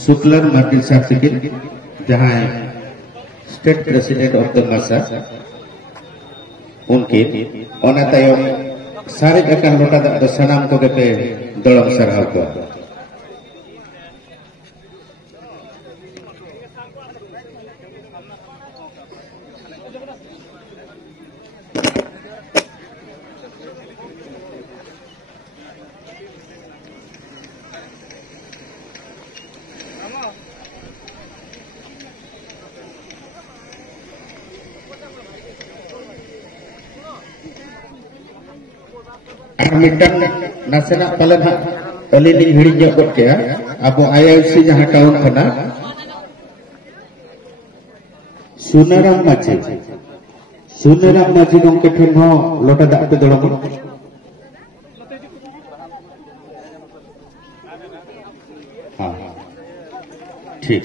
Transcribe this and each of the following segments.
शुक्लर Martin साहब जहां state president of the मासा उनके सारे लोटा दाग सानाम को दड़म सरहाव को नासेना पालन अली हिड़ी अब IFC जहां टाउन खना सुनाराम माझी गमके ठेन लोटा दाग पे दड़म हाँ ठीक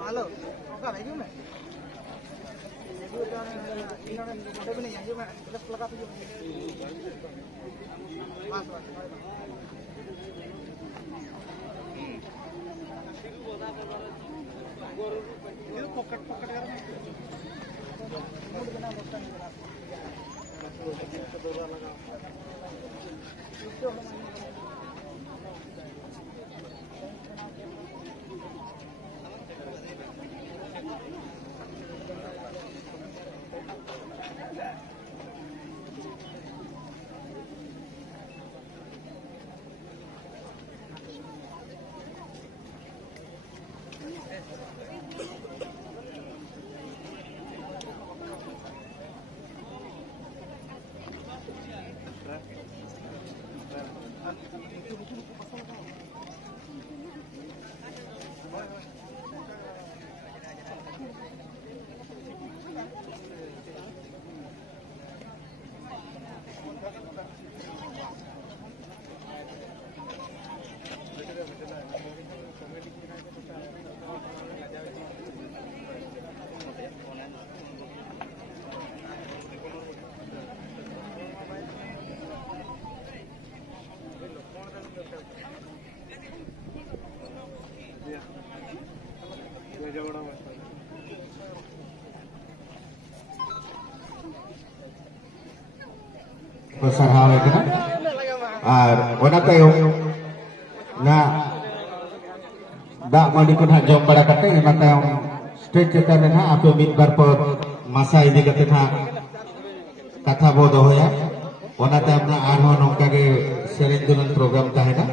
Halo, kok lagi me? दाग मांडी को जम बड़ा स्टेज चेतान आप मिद बार पर मासा इदी कथा बो दोया नौका सेरेन दुलन प्रोग्राम तहना।